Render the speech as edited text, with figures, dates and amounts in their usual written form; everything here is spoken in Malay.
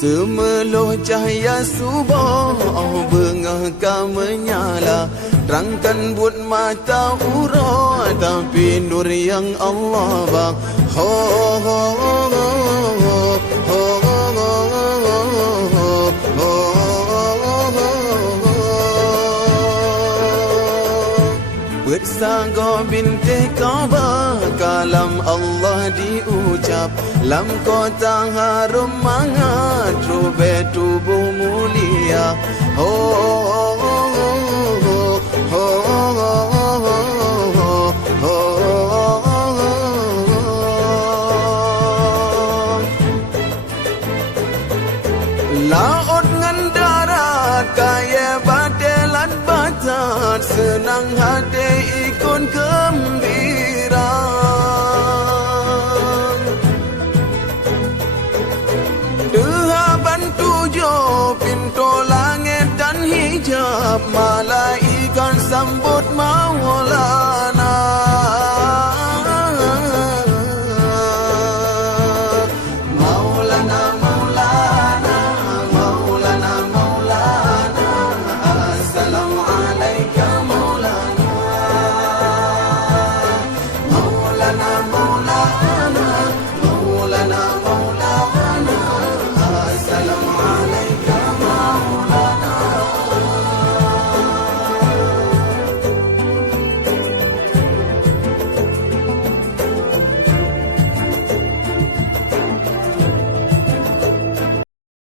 Semeluh cahaya subuh bengah menyala, terangkan buat mata ura, tapi nur yang Allah bang. Ho ho ho ho ho ho ho. Bersanggo binti Kaabah, kalam Allah diucap, lam kota harum mangat, rube tubuh mulia. Ho ho ho ho ho ho. Laut ngan darat kaya badelan batat, senang hati ikon gembira. Dehaban tujuh pintu langit dan hijab, malaikat sambut